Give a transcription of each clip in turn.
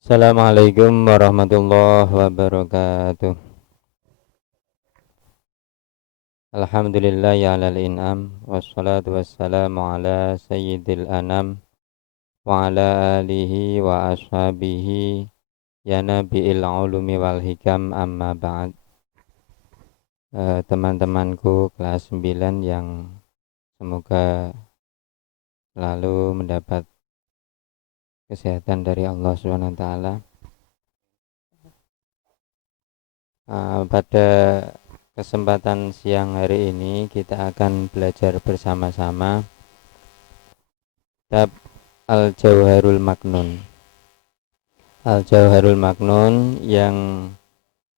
Assalamualaikum warahmatullahi wabarakatuh. Alhamdulillah ya alal in'am. Wassalatu wassalamu ala sayyidil anam. Wa ala alihi wa ashabihi. Ya nabi'il ulumi wal hikam amma ba'd. Teman-temanku kelas 9 yang semoga selalu mendapat kesehatan dari Allah SWT. Pada kesempatan siang hari ini kita akan belajar bersama-sama kitab Al-Jauharul Maknun. Al-Jauharul Maknun yang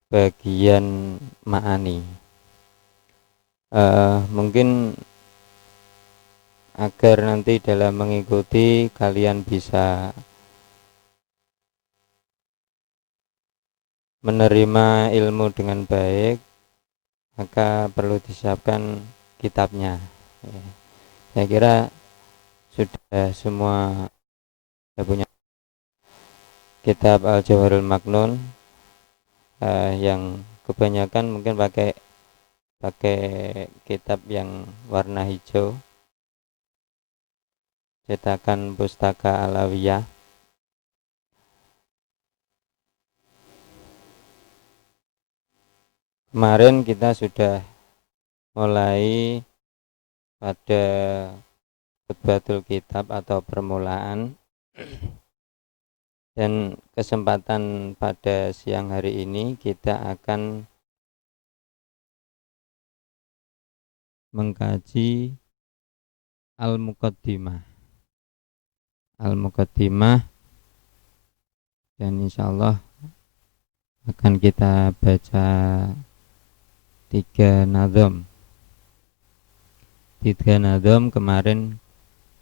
bagian ma'ani. Mungkin agar nanti dalam mengikuti kalian bisa menerima ilmu dengan baik, maka perlu disiapkan kitabnya. Saya kira sudah semua punya kitab Al-Jauharul Maknun, yang kebanyakan mungkin pakai kitab yang warna hijau, cetakan Pustaka Alawiyah. Kemarin kita sudah mulai pada khutbatul kitab atau permulaan, dan kesempatan pada siang hari ini kita akan mengkaji Al-Muqaddimah. Al-Muqaddimah, dan insyaallah akan kita baca 3 nadham. 3 nadham. Kemarin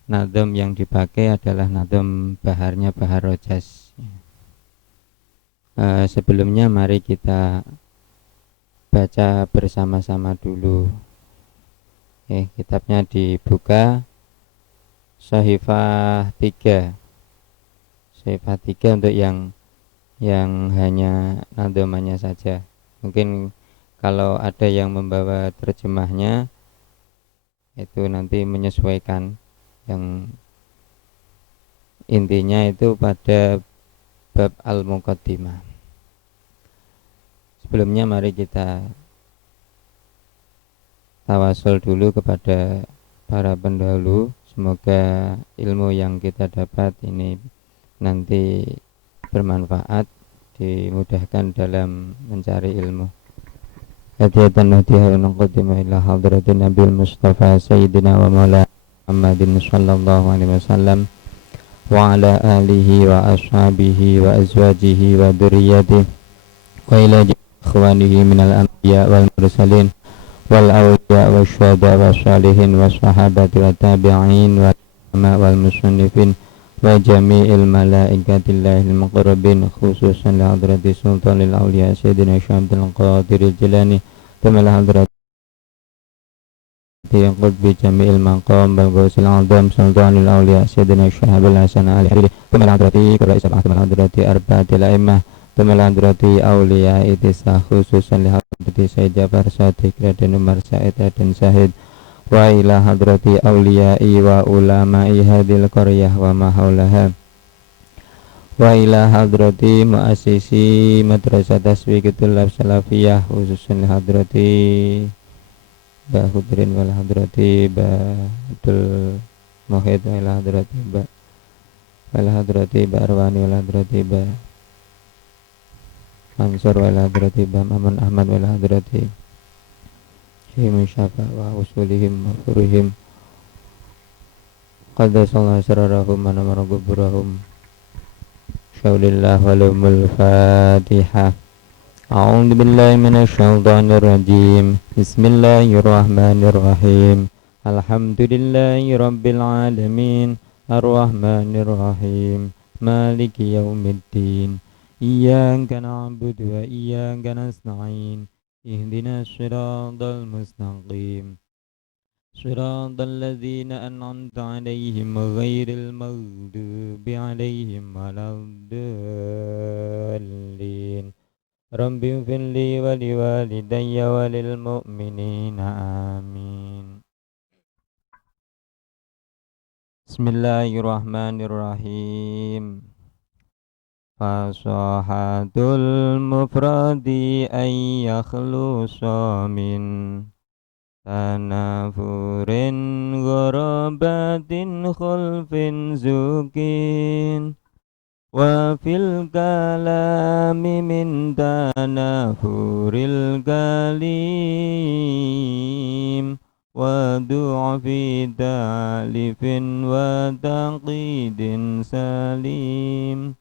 nadham yang dipakai adalah nadham baharnya Bahar Rojas. Sebelumnya mari kita baca bersama-sama dulu. Kitabnya dibuka Shahifah 3. Shahifah 3 untuk yang hanya nadhamannya saja. Mungkin kalau ada yang membawa terjemahnya, itu nanti menyesuaikan. Yang intinya itu pada bab Al-Muqaddimah. Sebelumnya mari kita tawasul dulu kepada para pendahulu. Semoga ilmu yang kita dapat ini nanti bermanfaat, dimudahkan dalam mencari ilmu. Hadiyatan hadiah nuqaddimah ila hadratin Nabil Mustafa Sayyidina wa maulana Muhammadin sallallahu alaihi wasallam wa ala alihi wa ashabihi wa azwajihi wa dzurriyyatihi wa ila ikhwanihi minal anbiya wal mursalin wal awliya wa syuhada wa salihin wa sahabati wa tabi'in wa ulama wal musannifin wa jami'il malaikatillahil muqarrabin, khususan li hadrati sultanil awliya sayyidina Syamsul Qadiril Jilani tamil hadrati qutbi jami'il maqam wal ghausil azam sultanil awliya sayyidina Syahabul Hasan al-Hariri tamil hadrati qurra sab'ah tamil hadrati arba'atil a'immah tamil hadrati awliya itisa, khususan li hadrati Sayyid Jafar Shadiq Raden Umar Said Raden Syahid wa ila hadrati awliya'i wa ulama'i hadil qaryah wa ma haulaha wa ila hadrati muassisi madrasah taswiqatul salafiyah, khususan li hadrati Mbah Hudrin wal hadrati Abdul Muhid wa ila hadrati Mbah Arwani wal hadrati Mbah Mansur wa ila hadrati Mbah Mamun Ahmad wa ila hadrati Syihim Syafa wa usulihim wa furuhim qaddasallahu asrarahum wa namara guburahum. Syaurillah walumul Fatihah. A'udzu billahi minasy syaithanir rajim. Bismillahirrahmanirrahim. Alhamdulillahi rabbil alamin. Arrahmanir rahim. Maliki yaumiddin. Iyyaka na'budu wa iyyaka nasta'in. Ihdinas siratal mustaqim. Siratal ladzina an'amta 'alaihim ghairil maghdubi 'alaihim waladdallin. Rabbi ighfirli wa liwalidayya wa lil mu'minina amin. Bismillahirrahmanirrahim. Fasahatul mufradi ay yakhlusa min tanafurin gharabatin khulfin zukin wa fil kalami min tanafuril kalim wa du'fi ta'lifin wa taqidin salim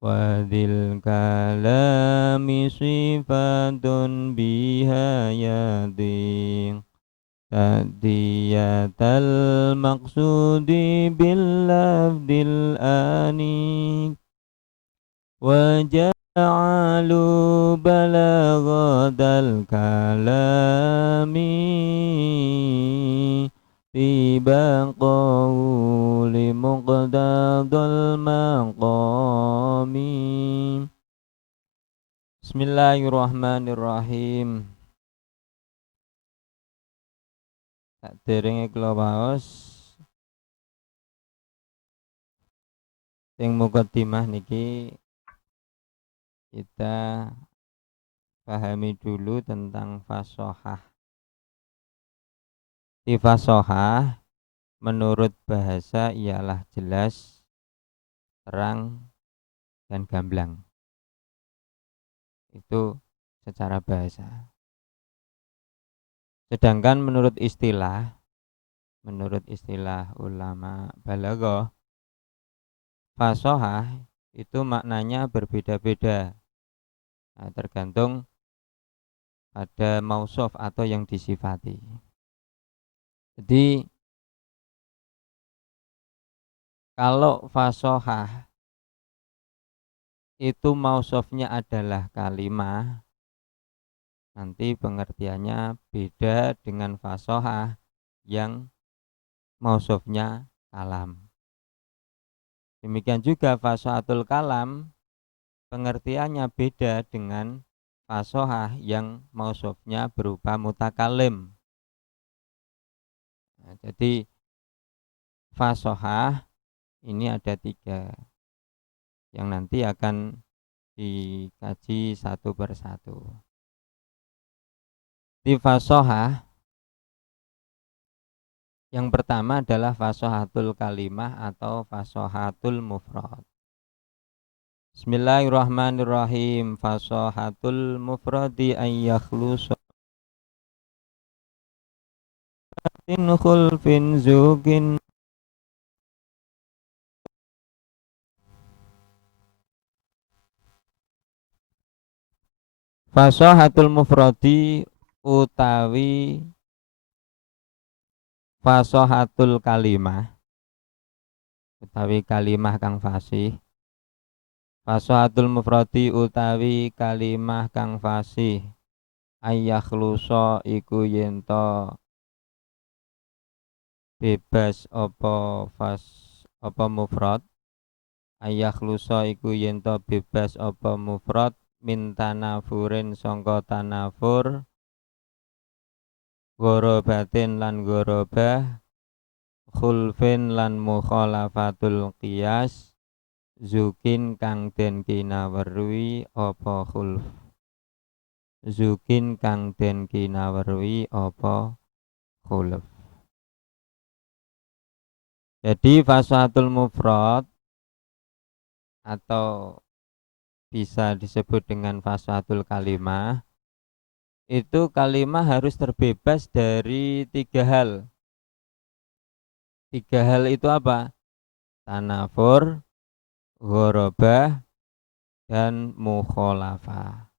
wa dhil kalami sifatun biha yading tadiyatal maqsudi bil lafdil anik wa ja'alu balaghatal kalami tiba qawli muqtadal maqami. Bismillahirrahmanirrahim. Saderenge kula waos sing mukadimah niki kita pahami dulu tentang fasohah. Di fasohah menurut bahasa ialah jelas, terang, dan gamblang. Itu secara bahasa. Sedangkan menurut istilah ulama balaghah, fasohah itu maknanya berbeda-beda. Nah, tergantung pada mausuf atau yang disifati. Jadi kalau fasohah itu mausufnya adalah kalimah, nanti pengertiannya beda dengan fasohah yang mausufnya kalam. Demikian juga fasohatul kalam pengertiannya beda dengan fasohah yang mausufnya berupa mutakalim. Nah, jadi fasohah ini ada 3 yang nanti akan dikaji satu persatu. Di fasohah yang pertama adalah fasohatul kalimah atau fasohatul mufrad. Bismillahirrahmanirrahim. Fasohatul mufradi ay yakhlusa min khulfin zukin. Fasohatul mufradi utawi fasohatul kalimah utawi kalimah kang fasih. Fasohatul mufradi utawi kalimah kang fasih ayakhlusa iku yento bebas apa mufrad. Ayakhlusa iku yento bebas apa mufrad min tanafurin sangka tanafur ghorobatin lan ghorobah khulfin lan mukhalafatul qiyas zukin kang den kinawerui apa khulf. Zukin kang den kinawerui apa khulf. Jadi fasahatul mufrad atau bisa disebut dengan fasahatul kalimah, itu kalimah harus terbebas dari 3 hal. 3 hal itu apa? Tanafur, ghorobah, dan mukhalafah.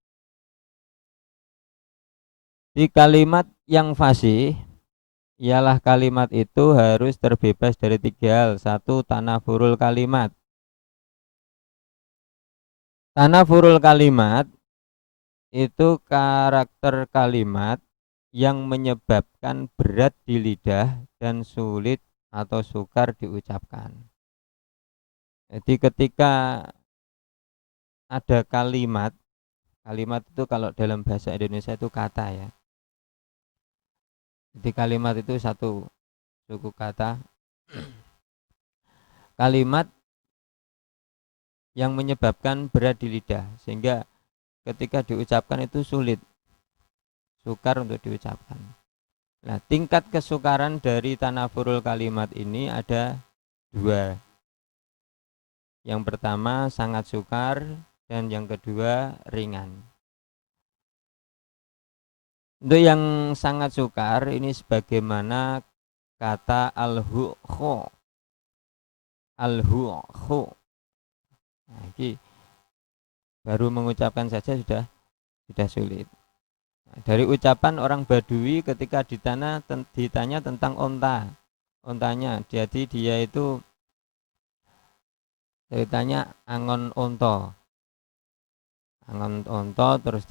Di kalimat yang fasih ialah kalimat itu harus terbebas dari 3 hal. 1. Tanafurul kalimat. Tanafurul kalimat itu karakter kalimat yang menyebabkan berat di lidah dan sulit atau sukar diucapkan. Jadi ketika ada kalimat Kalimat itu kalau dalam bahasa Indonesia itu kata ya. Jadi kalimat itu satu suku kata. Kalimat yang menyebabkan berat di lidah sehingga ketika diucapkan itu sulit, sukar untuk diucapkan. Nah, tingkat kesukaran dari tanafurul kalimat ini ada dua. Yang pertama sangat sukar dan yang kedua ringan. Untuk yang sangat sukar ini sebagaimana kata al-hu-khu. Al-hu-khu. Nah, ini baru mengucapkan saja sudah sulit. Nah, dari ucapan orang Badui ketika ditanya tentang ontanya, jadi dia itu ceritanya angon onto, terus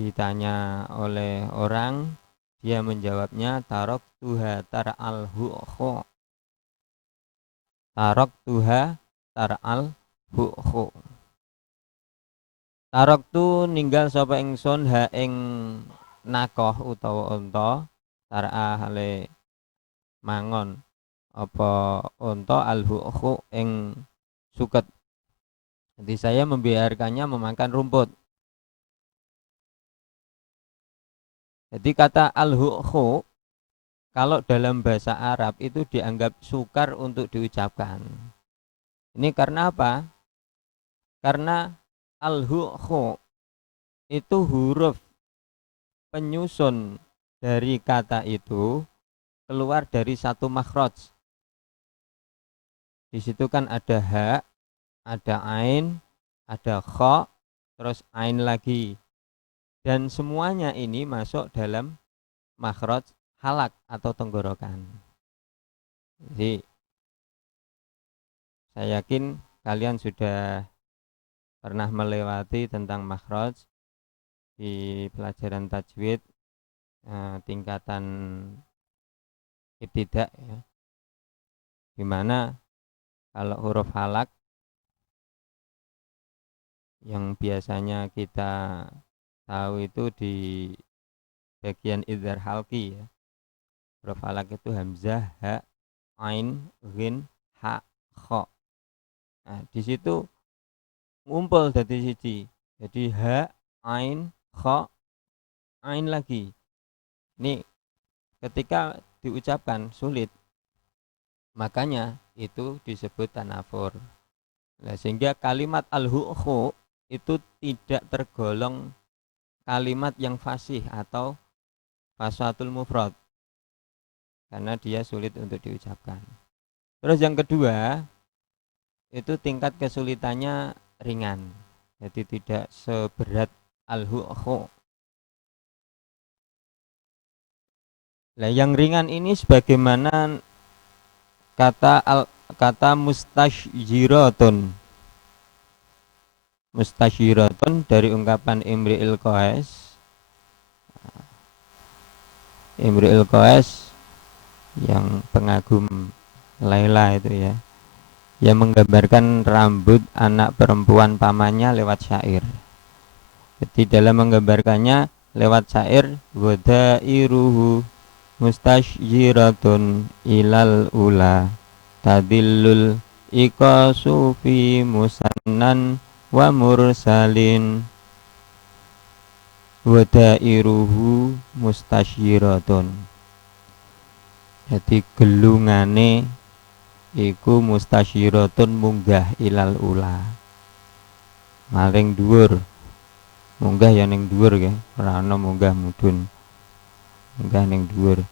ditanya oleh orang, dia menjawabnya tarok tuha tar al hu, tarok tuha tar al hu. Tarok tu ninggal sapa ingsun ha ing nakoh utawa unta tara hale mangon apa unta alhu ing suket. Jadi saya membiarkannya memakan rumput. Jadi kata alhu kalau dalam bahasa Arab itu dianggap sukar untuk diucapkan. Ini karena apa? Karena alhu itu huruf penyusun dari kata itu keluar dari satu makhraj. Di situ kan ada ha, ada ain, ada kha, terus ain lagi. Dan semuanya ini masuk dalam makhraj halak atau tenggorokan. Jadi saya yakin kalian sudah pernah melewati tentang makhraj di pelajaran tajwid tingkatan ibtidak ya. Dimana kalau huruf halak yang biasanya kita tahu itu di bagian idhar halki ya. Huruf halak itu hamzah, ha, ain, ghin, ha, kha. Nah, di situ ngumpul dari siji. Jadi ha, ain, kha, ain lagi. Ini ketika diucapkan sulit. Makanya itu disebut tanafur. Nah, sehingga kalimat al-hu itu tidak tergolong kalimat yang fasih atau fasatul mufrad karena dia sulit untuk diucapkan. Terus yang kedua itu tingkat kesulitannya ringan, jadi tidak seberat al-hu. Nah, yang ringan ini sebagaimana kata mustasyiratun. Mustasyiratun dari ungkapan Imri'il Qais. Imri'il Qais yang pengagum Laila itu ya, yang menggambarkan rambut anak perempuan pamannya lewat syair. Jadi dalam menggambarkannya lewat syair, wadairuhu mustasyiratun ilal ula tadillul iqasu fi musannan wa mursalin. Wadairuhu mustasyiratun, jadi gelungane iku mustasyiratun munggah ilal ula, maring dhuwur. Munggah ya ning dhuwur ya, ora ana munggah mudhun. Munggah ning dhuwur.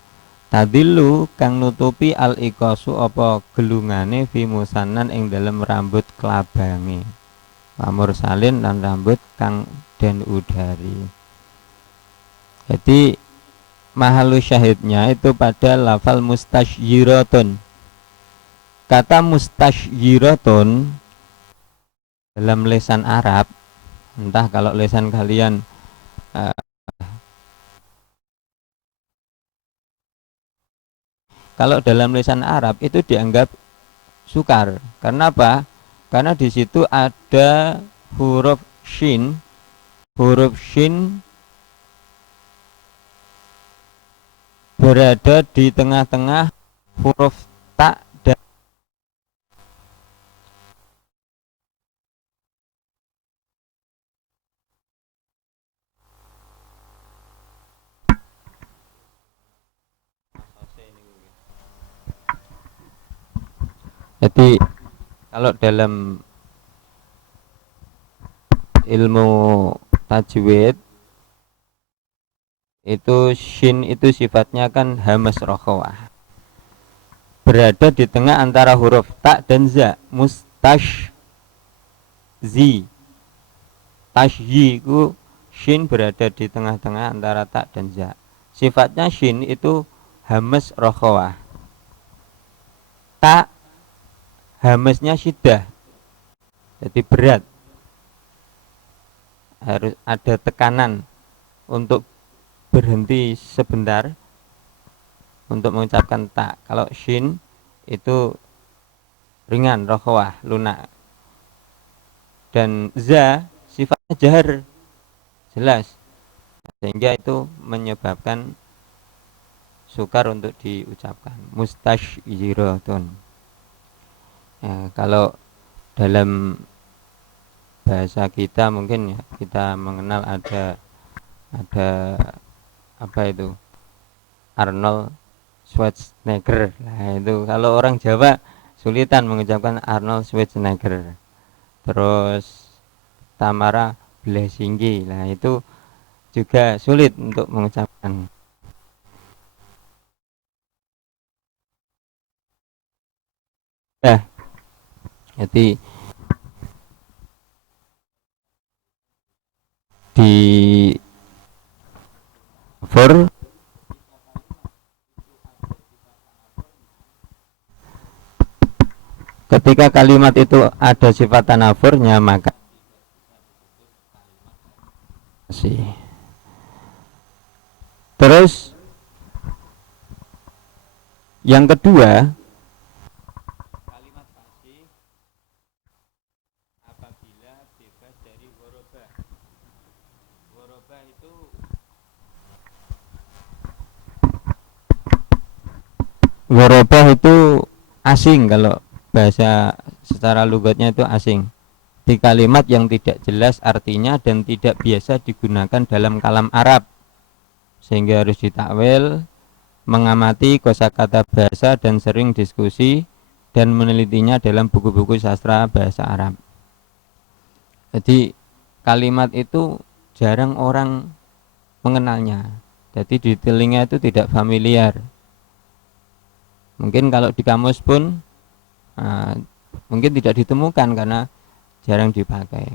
Tadilu kang nutupi al iqasu apa gelungane fi musannan ing dalem rambut klabange. Pamur salin lan rambut kang den udari. Jadi mahalu syahidnya itu pada lafal mustasyiratun. Kata mustasyiratun dalam lisan Arab, entah kalau lisan kalian kalau dalam lisan Arab itu dianggap sukar. Karena apa? Karena di situ ada huruf shin huruf shin berada di tengah-tengah huruf ta dan jadi kalau dalam ilmu tajwid itu shin itu sifatnya kan hamas rokhawah, berada di tengah antara huruf ta dan za. Mustash zi tashyi itu shin berada di tengah-tengah antara ta dan za. Sifatnya shin itu hamas rokhawah, ta hamasnya syiddah, jadi berat, harus ada tekanan untuk berhenti sebentar untuk mengucapkan ta. Kalau shin itu ringan, rokhawah, lunak. Dan za sifatnya jahar, jelas, sehingga itu menyebabkan sukar untuk diucapkan. Mustasyiratun. Ya, kalau dalam bahasa kita mungkin ya, kita mengenal ada apa itu, Arnold Schwarzenegger. Nah itu kalau orang Jawa sulitan mengucapkan Arnold Schwarzenegger. Terus Tamara Blessinggi, nah itu juga sulit untuk mengucapkan. Nah, jadi di for ketika kalimat itu ada sifat tanafurnya maka sih. Terus yang kedua, kalimat fasih apabila bebas dari ghoroba. Ghoroba itu asing, kalau bahasa secara lugatnya itu asing. Di kalimat yang tidak jelas artinya dan tidak biasa digunakan dalam kalam Arab, sehingga harus ditakwil, mengamati kosakata bahasa dan sering diskusi dan menelitinya dalam buku-buku sastra bahasa Arab. Jadi kalimat itu jarang orang mengenalnya, jadi di telinga itu tidak familiar. Mungkin kalau di kamus pun mungkin tidak ditemukan karena jarang dipakai.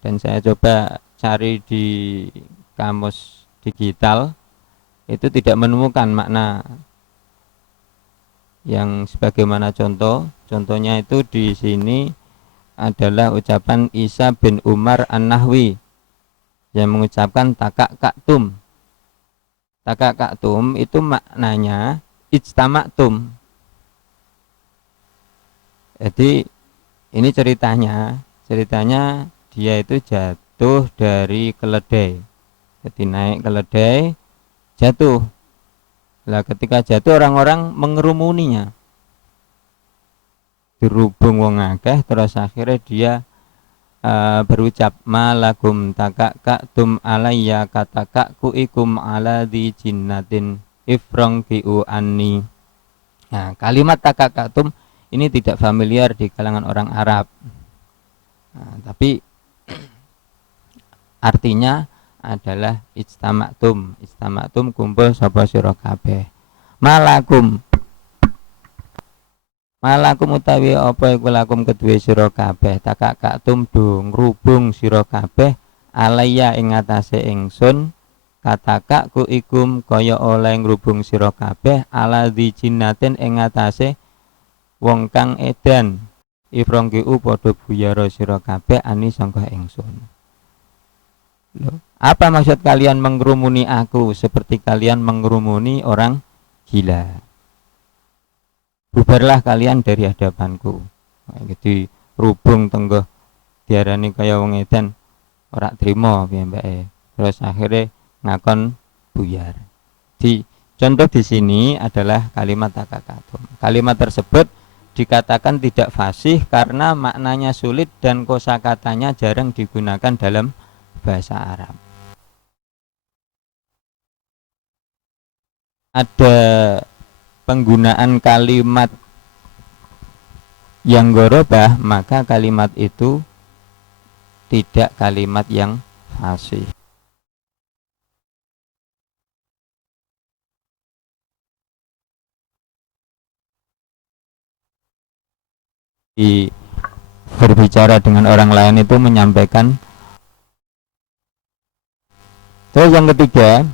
Dan saya coba cari di kamus digital, itu tidak menemukan makna yang sebagaimana contohnya itu di sini adalah ucapan Isa bin Umar An-Nahwi yang mengucapkan takak kaktum. Takak kaktum itu maknanya ijtamaktum. Jadi ini ceritanya dia itu jatuh dari keledai. Jadi naik keledai, jatuh. Lah ketika jatuh orang-orang mengerumuninya. Dirubung wong akeh, terus akhirnya dia berucap malakum takaktum alayya katakakku ikum ala di jinnatin ifrongkiu anni. Nah, kalimat takaktum ini tidak familiar di kalangan orang Arab. Nah, tapi artinya adalah ijtamaktum. Ijtamaktum kumpul sapa sira kabeh. Malakum utawi apa iku lakum kedue sira kabeh takaktum do ngrubung sira kabeh alaya ing atase ingsun katakakku ikum kaya oleh ngrubung sira kabeh ala di jinnatin ing atase wong kang edan ifrongkiu padha buyara sira kabeh ani sangka ingsun. Loh, apa maksud kalian mengerumuni aku seperti kalian mengerumuni orang gila? Bubarlah kalian dari hadapanku. Jadi rubung tenggoh diarani kaya wong edan, ora trimo piyambake. Terus akhirnya ngakon buyar. Di contoh di sini adalah kalimat takakatum. Kalimat tersebut dikatakan tidak fasih karena maknanya sulit dan kosakatanya jarang digunakan dalam bahasa Arab. Ada penggunaan kalimat yang gorobah, maka kalimat itu tidak kalimat yang fasih. Berbicara dengan orang lain itu menyampaikan. Terus yang ketiga,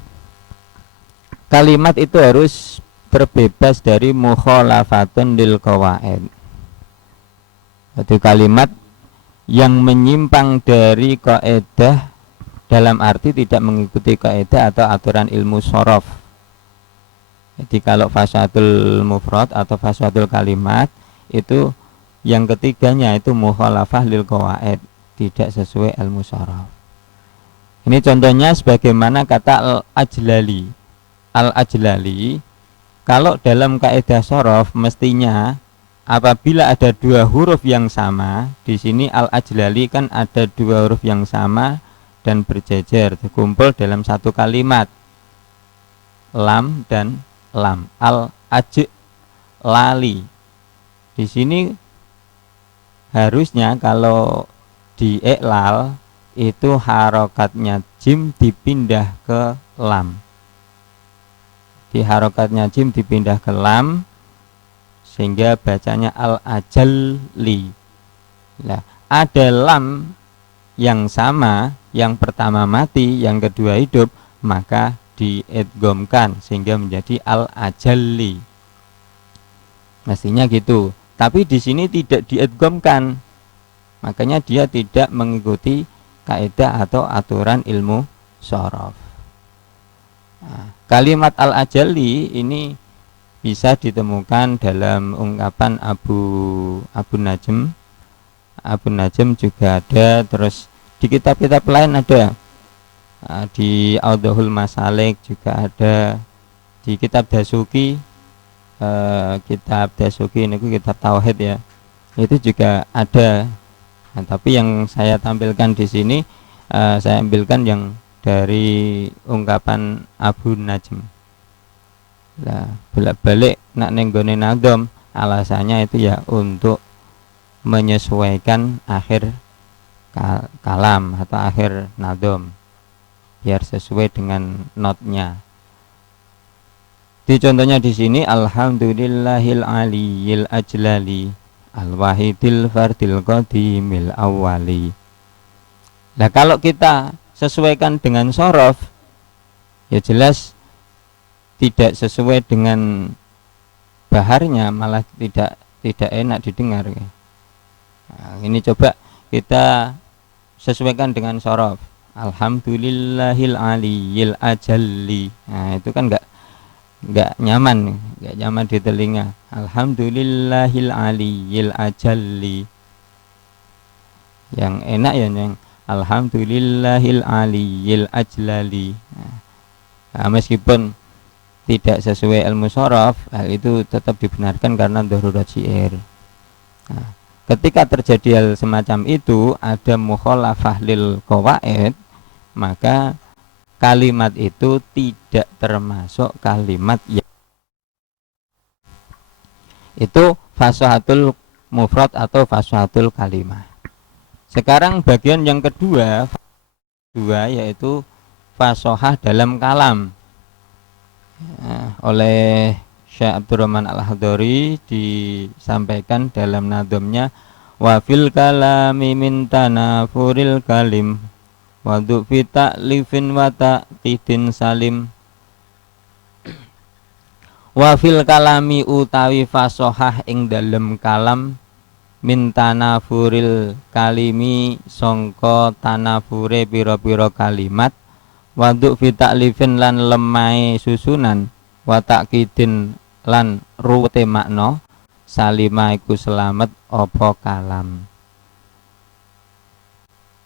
kalimat itu harus berbebas dari mukhalafatun lil qawaid. Jadi kalimat yang menyimpang dari kaidah dalam arti tidak mengikuti kaidah atau aturan ilmu shorof. Jadi kalau fasatul mufrad atau fasatul kalimat itu yang ketiganya itu mukhalafah lil qawaid, tidak sesuai ilmu shorof. Ini contohnya sebagaimana kata al-ajlali. Al-ajlali kalau dalam kaidah shorof mestinya apabila ada dua huruf yang sama, di sini al-ajlali kan ada dua huruf yang sama dan berjejer, terkumpul dalam satu kalimat, lam dan lam. Al-ajlali. Di sini harusnya kalau di iklal itu harokatnya jim dipindah ke lam. Di harokatnya jim dipindah ke lam sehingga bacanya al-ajalli. Nah, ada lam yang sama, yang pertama mati, yang kedua hidup, maka diidghamkan sehingga menjadi al-ajalli. Mestinya gitu. Tapi di sini tidak diidghamkan. Makanya dia tidak mengikuti kaidah atau aturan ilmu shorof. Nah, kalimat al-ajalli ini bisa ditemukan dalam ungkapan Abu Najm. Abu Najm juga ada, terus di kitab-kitab lain ada. Di Audhul Masalik juga ada, di kitab Dasuki, kitab Dasuki ini kitab tauhid ya, itu juga ada. Nah, tapi yang saya tampilkan di sini saya ambilkan yang dari ungkapan Abu Najm. Nah, bolak-balik nak nenggone nadom, alasannya itu ya untuk menyesuaikan akhir kalam atau akhir nadom biar sesuai dengan notnya. Di contohnya di sini alhamdulillahil aliyil ajlali al-wahidil fardil qadimil awwali. Nah, kalau kita sesuaikan dengan shorof ya jelas tidak sesuai dengan baharnya, malah tidak enak didengar. Nah, ini coba kita sesuaikan dengan shorof. Alhamdulillahil aliyil ajalli. Nah, itu kan enggak nyaman di telinga. Alhamdulillahil aliyil ajalli. Yang enak ya yang alhamdulillahil aliyil ajlali. Nah, meskipun tidak sesuai ilmu shorof, hal itu tetap dibenarkan karena darurat syair. Nah, ketika terjadi hal semacam itu, ada mukhalafah lil qawaid, maka kalimat itu tidak termasuk kalimat yang itu fasahatul mufrad atau fasahatul kalimah. Sekarang bagian yang kedua yaitu fasohah dalam kalam. Oleh Syekh Abdurrahman Al-Hadori disampaikan dalam nadhamnya wa fil kalami min tanafuril kalim wa fi ta'lifin wa ta'tidin salim. Wa fil kalami utawi fasohah ing dalem kalam min tanafuril kalimi sangka tanafure pira-pira kalimat waduk fi ta'lifin lan lemai susunan wa ta'kidin lan ruwete makna salima iku selamat apa kalam.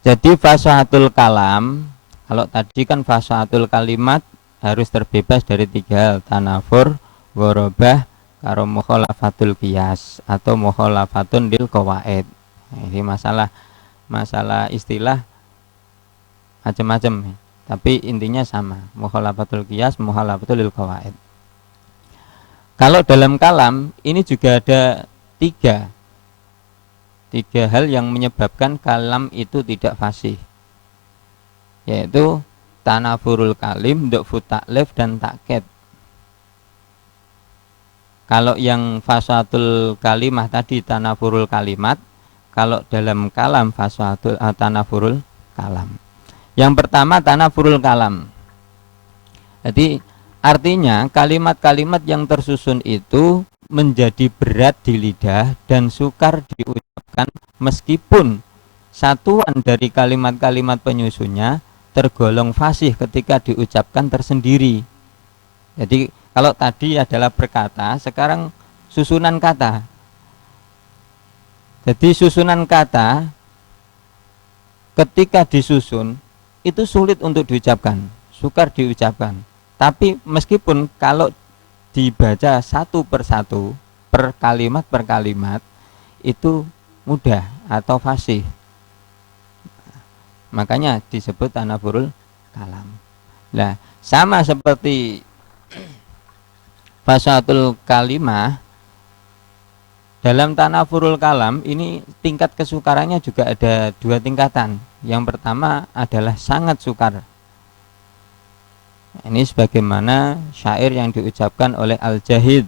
Jadi fasahatul kalam, kalau tadi kan fasahatul kalimat harus terbebas dari 3 hal, tanafur, gorobah, karo mukhalafatul qiyas atau mukhalafatun lil qawaid. Nah, ini masalah istilah macam-macam, tapi intinya sama, mukhalafatul qiyas, mukhalafatul lil qawaid. Kalau dalam kalam ini juga ada tiga hal yang menyebabkan kalam itu tidak fasih, yaitu tanafurul kalim, du'fu taklif, dan takked. Kalau yang fasatul kalimah tadi tanafurul kalimat, kalau dalam kalam fasatul tanafurul kalam. Yang pertama tanafurul kalam. Jadi artinya kalimat-kalimat yang tersusun itu menjadi berat di lidah dan sukar diucapkan meskipun satuan dari kalimat-kalimat penyusunnya tergolong fasih ketika diucapkan tersendiri. Jadi kalau tadi adalah berkata, sekarang susunan kata. Jadi susunan kata ketika disusun itu sulit untuk diucapkan, sukar diucapkan. Tapi meskipun kalau dibaca satu persatu, per kalimat itu mudah atau fasih. Makanya disebut tanafurul kalam. Nah, sama seperti fasatul kalimah, dalam tanafurul kalam ini tingkat kesukarannya juga ada 2 tingkatan. Yang pertama adalah sangat sukar. Ini sebagaimana syair yang diucapkan oleh Al-Jahid.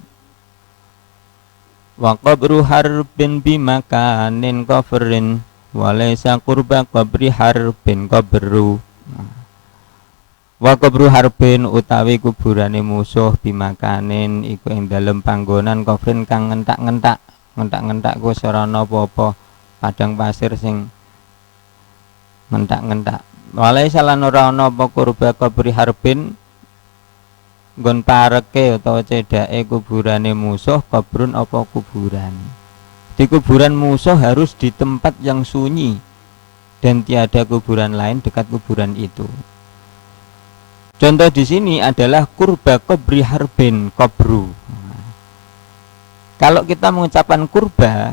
Wa qabru harbin bimakanin qafrin walaysa qurba qabri harbin qabru. Wa qabru harbin utawi kuburane musuh bimakanin iku ing dalem panggonan qafrin kang ngentak-ngentak ku ora ana apa-apa, padang pasir sing ngentak-ngentak. Walaysa lan ora ana apa qurba qabri harbin nggon pareke utawa cedake kuburane musuh, kabrun apa kuburan. Di kuburan musuh harus di tempat yang sunyi dan tiada kuburan lain dekat kuburan itu. Contoh di sini adalah kurba qabri harbin qabru. Kalau kita mengucapkan kurba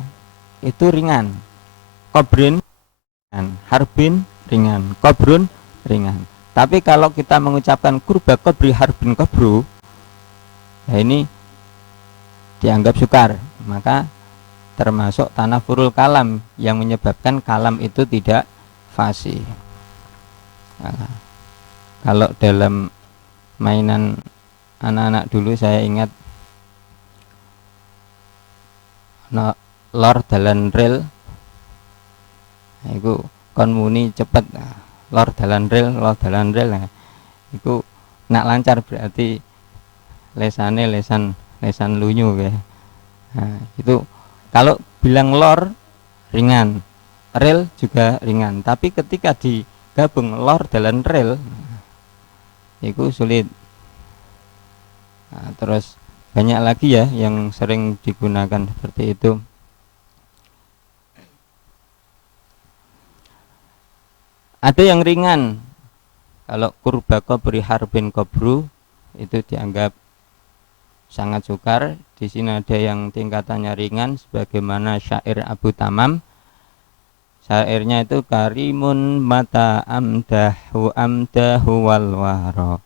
itu ringan, qabrin ringan, harbin ringan, qabrun ringan. Tapi kalau kita mengucapkan kurba qabri harbin qabru, nah ini dianggap sukar, maka termasuk tanafurul kalam yang menyebabkan kalam itu tidak fasih. Nah, kalau dalam mainan anak-anak dulu saya ingat lor dalan rel, nah, itu kon muni cepet. Lor dalan rel, nah, itu nak lancar berarti lesane lesan lunyu ya. Nah, itu kalau bilang lor ringan, rel juga ringan, tapi ketika digabung lor dalan rel itu sulit. Nah, terus banyak lagi ya yang sering digunakan seperti itu. Ada yang ringan, kalau kurba qabri harbin qabru itu dianggap sangat sukar. Di sini ada yang tingkatannya ringan, sebagaimana syair Abu Tamam. Syairnya itu karimun mata amdahu wal waro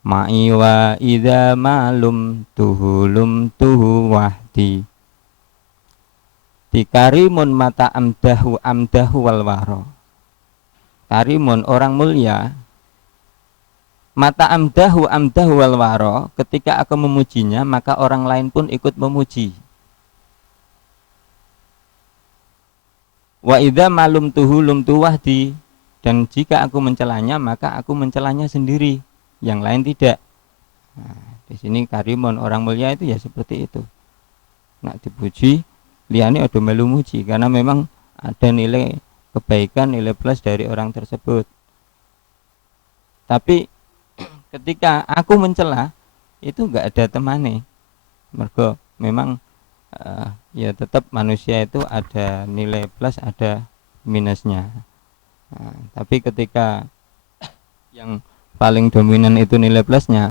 ma'i wa idza malum tuhu wahdi. Di karimun mata amdahu wal waro, karimun orang mulia, mata amdahu wal waro, ketika aku memujinya maka orang lain pun ikut memuji. Wa idza malum tuhu wahdi, dan jika aku mencelanya maka aku mencelanya sendiri, yang lain tidak. Nah, di sini karimun orang mulia itu ya seperti itu. Nak dipuji, liyane odo melu muji, karena memang ada nilai kebaikan, nilai plus dari orang tersebut. Tapi ketika aku mencela itu enggak ada temane, mergo memang ya tetap manusia itu ada nilai plus ada minusnya. Nah, tapi ketika yang paling dominan itu nilai plusnya,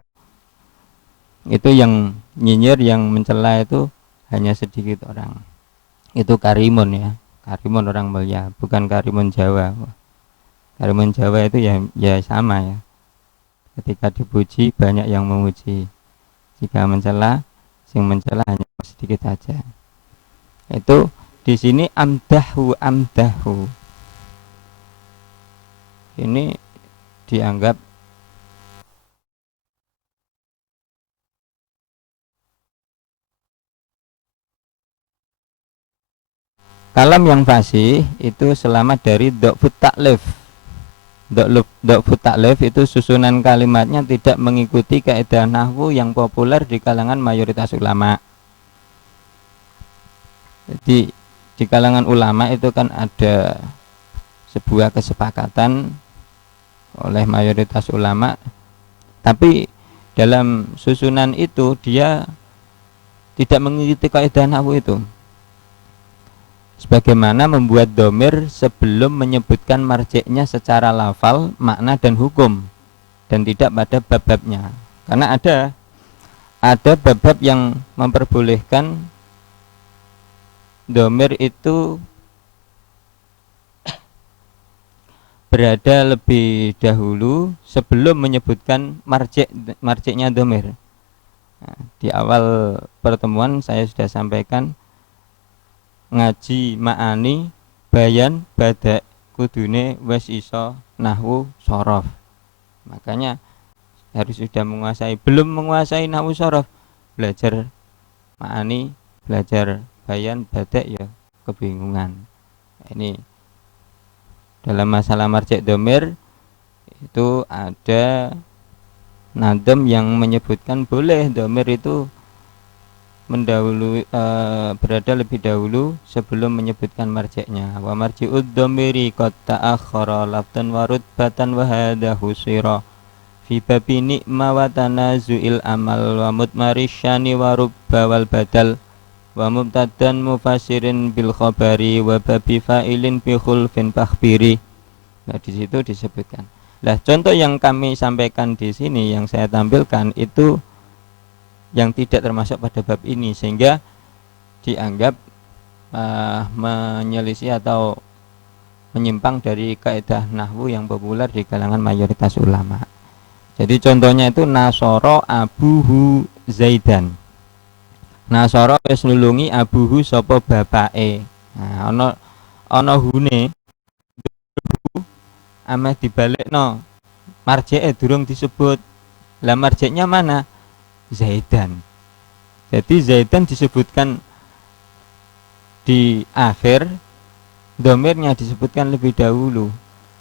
itu yang nyinyir, yang mencela itu hanya sedikit orang. Itu karimun ya, karimun orang mulia, bukan karimun Jawa. Karimun Jawa itu ya sama ya. Ketika dipuji banyak yang memuji. Jika mencela, sing mencela hanya sedikit saja. Itu di sini amdahu amdahu. Ini dianggap kalam yang fasih itu selamat dari dokfut taklif. Dokfut taklif itu susunan kalimatnya tidak mengikuti kaidah nahwu yang populer di kalangan mayoritas ulama. Jadi di kalangan ulama itu kan ada sebuah kesepakatan oleh mayoritas ulama, tapi dalam susunan itu dia tidak mengikuti kaidah nahwu itu. Sebagaimana membuat domir sebelum menyebutkan marjeknya secara lafal, makna dan hukum, dan tidak pada bab-babnya. Karena ada bab-bab yang memperbolehkan domir itu berada lebih dahulu sebelum menyebutkan marjeknya domir. Nah, di awal pertemuan saya sudah sampaikan ngaji ma'ani bayan badak kudune wes iso nahwu sorof. Makanya harus sudah menguasai, belum menguasai nahwu sorof, belajar ma'ani, belajar bayan badak ya kebingungan. Ini dalam masalah marjek domir itu ada nadem yang menyebutkan boleh domir itu berada lebih dahulu sebelum menyebutkan marjeknya. Wa marji'ud dhamiri qad ta'akhkhara laftan wa rutbatan wa hadha husira fi babi ni'ma wa tanazu'il amal wa mutmarisyani wa rubba wal badal wa mubtadan mufassirin bil khabari wa babi fa'ilin bi khulfin fakhbiri. Nah, di situ disebutkan. Nah, contoh yang kami sampaikan di sini yang saya tampilkan itu yang tidak termasuk pada bab ini, sehingga dianggap menyelisih atau menyimpang dari kaidah nahwu yang populer di kalangan mayoritas ulama. Jadi contohnya itu nasoro abuhu zaidan. Nasoro wis nulungi abuhu sapa bapake. Nah, ana hune ameh dibalekno. Marjeke durung disebut. Lah marjeknya mana? Zaidan. Jadi Zaidan disebutkan di akhir, domirnya disebutkan lebih dahulu.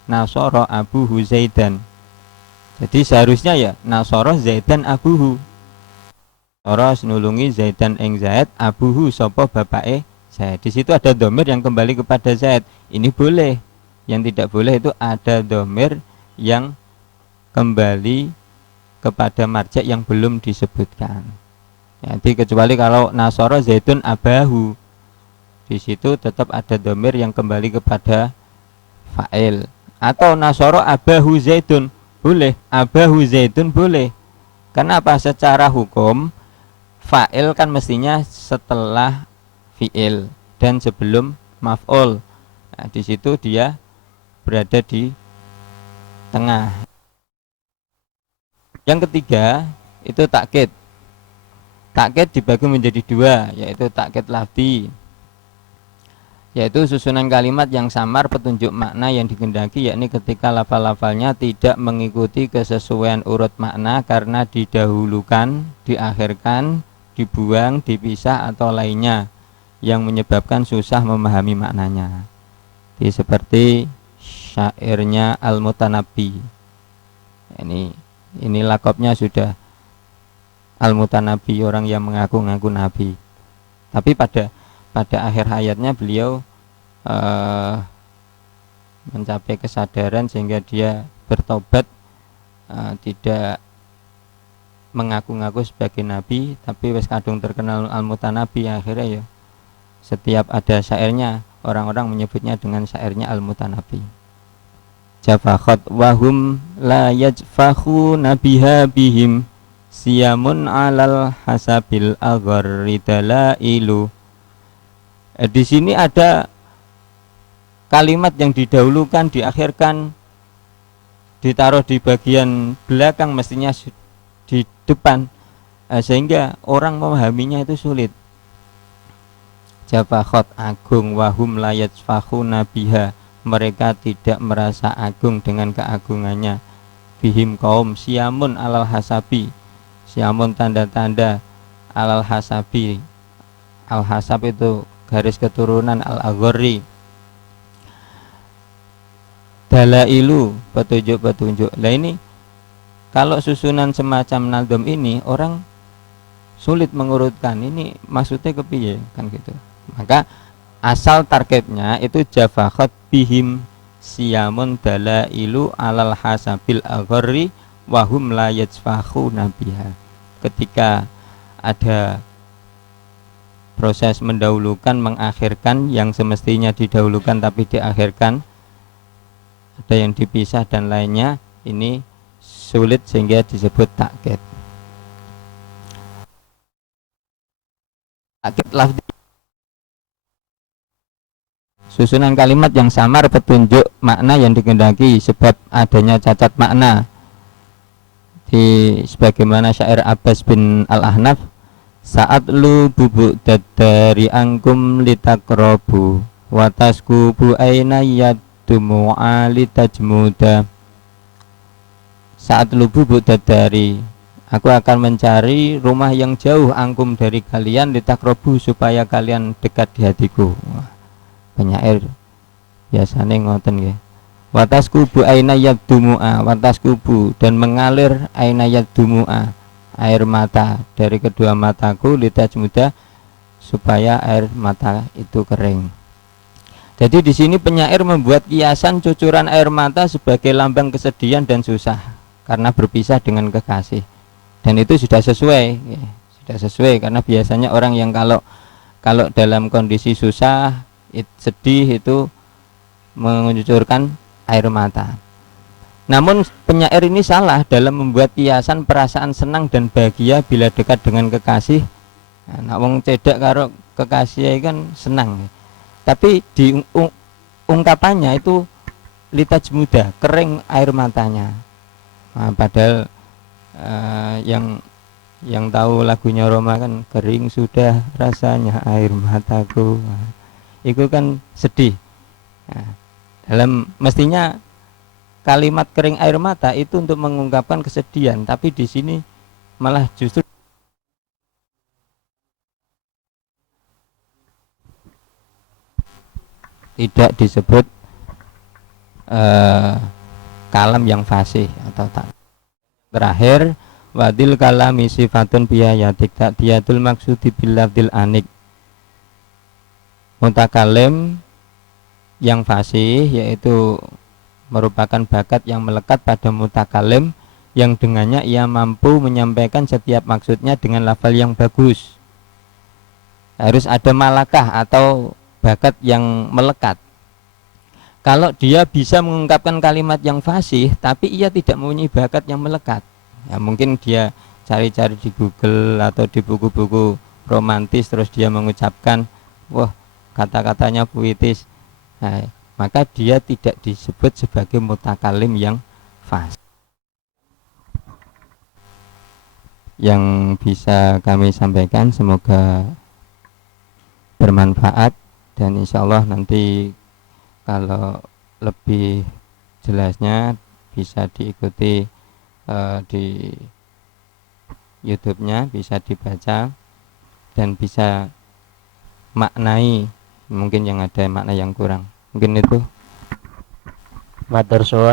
Nasoro abuhu Zaidan. Jadi seharusnya ya Nasoro Zaidan abuhu. Nasoro nulungi Zaidan ing Zaid, abuhu sopo bapake Zaid. Di situ ada domir yang kembali kepada Zaid. Ini boleh. Yang tidak boleh itu ada domir yang kembali kepada marjek yang belum disebutkan. Jadi kecuali kalau nasoro zaitun abahu, di situ tetap ada domir yang kembali kepada fa'il. Atau nasoro abahu zaitun boleh, abahu zaitun boleh. Karena apa? Secara hukum fa'il kan mestinya setelah fi'il dan sebelum maf'ul. Nah, di situ dia berada di tengah. Yang ketiga itu takkid. Takkid dibagi menjadi dua, yaitu takkid lafzi, yaitu susunan kalimat yang samar petunjuk makna yang dikehendaki, yakni ketika lafal-lafalnya tidak mengikuti kesesuaian urut makna karena didahulukan, diakhirkan, dibuang, dipisah atau lainnya yang menyebabkan susah memahami maknanya. Seperti syairnya Al-Mutanabbi. Ini lakopnya sudah Al-Mutanabbi, orang yang mengaku-ngaku nabi. Tapi pada akhir hayatnya beliau mencapai kesadaran sehingga dia bertobat, tidak mengaku-ngaku sebagai nabi, tapi wis kadung terkenal Al-Mutanabbi. Akhirnya ya setiap ada syairnya orang-orang menyebutnya dengan syairnya Al-Mutanabbi. jafakhat wahum la yajfakhuna biha bihim siyamun alal hasabil agharri dalailu. Di sini ada kalimat yang didahulukan, diakhirkan, ditaruh di bagian belakang, mestinya di depan, sehingga orang memahaminya itu sulit. Jafakhat agung, wahum layat fahu nabiha, mereka tidak merasa agung dengan keagungannya. Bihim kaum, siamun alal hasabi, siamun tanda-tanda, alal hasabi, al hasab itu garis keturunan, al agori, dalailu, petunjuk-petunjuk. Nah ini kalau susunan semacam naldom ini orang sulit mengurutkan, ini maksudnya kepiye kan gitu. Maka asal targetnya itu jafakhat bihim siyamun dalailu alal hasabil agharri wahum la yajfahu nabiha. Ketika ada proses mendahulukan, mengakhirkan, yang semestinya didahulukan tapi diakhirkan, ada yang dipisah dan lainnya, ini sulit sehingga disebut takkid. Takkid lafzi, susunan kalimat yang samar petunjuk makna yang dikehendaki sebab adanya cacat makna. Di sebagaimana syair Abbas bin Al-Ahnaf, saat lu bubuk dari angkum litakrobu wataskubu aina yadumu'a litajmuda. Saat lu bubuk dari, aku akan mencari rumah yang jauh angkum dari kalian, litakrobu supaya kalian dekat di hatiku. Penyair biasanya ngoten ya. Watas kubu ainayat dumu'a, watas kubu dan mengalir ainayat dumu'a, air mata dari kedua mataku, litaj muda supaya air mata itu kering. Jadi di sini penyair membuat kiasan cucuran air mata sebagai lambang kesedihan dan susah karena berpisah dengan kekasih. Dan itu sudah sesuai ya, sudah sesuai karena biasanya orang yang kalau dalam kondisi susah, sedih itu mengucurkan air mata. Namun penyair ini salah dalam membuat kiasan perasaan senang dan bahagia bila dekat dengan kekasih. Nah, wong cedak karo kekasih kan senang. Tapi di ungkapannya itu litaj muda, kering air matanya. Nah, padahal yang tahu lagunya Roma kan, kering sudah rasanya air mataku. Nah, itu kan sedih. Nah, dalam mestinya kalimat kering air mata itu untuk mengungkapkan kesedihan, tapi di sini malah justru tidak disebut kalam yang fasih atau tak. Terakhir, wadil kalami sifatun biayatik tak diatul maksudi bilafdil anik. Mutakalim yang fasih yaitu merupakan bakat yang melekat pada mutakalim yang dengannya ia mampu menyampaikan setiap maksudnya dengan lafal yang bagus. Harus ada malakah atau bakat yang melekat. Kalau dia bisa mengungkapkan kalimat yang fasih tapi ia tidak mempunyai bakat yang melekat, ya mungkin dia cari-cari di Google atau di buku-buku romantis terus dia mengucapkan, wah kata-katanya puitis. Nah, maka dia tidak disebut sebagai mutakalim yang fasih. Yang bisa kami sampaikan semoga bermanfaat dan insya Allah nanti kalau lebih jelasnya bisa diikuti di YouTube-nya, bisa dibaca dan bisa maknai mungkin yang ada makna yang kurang. Mungkin itu. Matur suwun.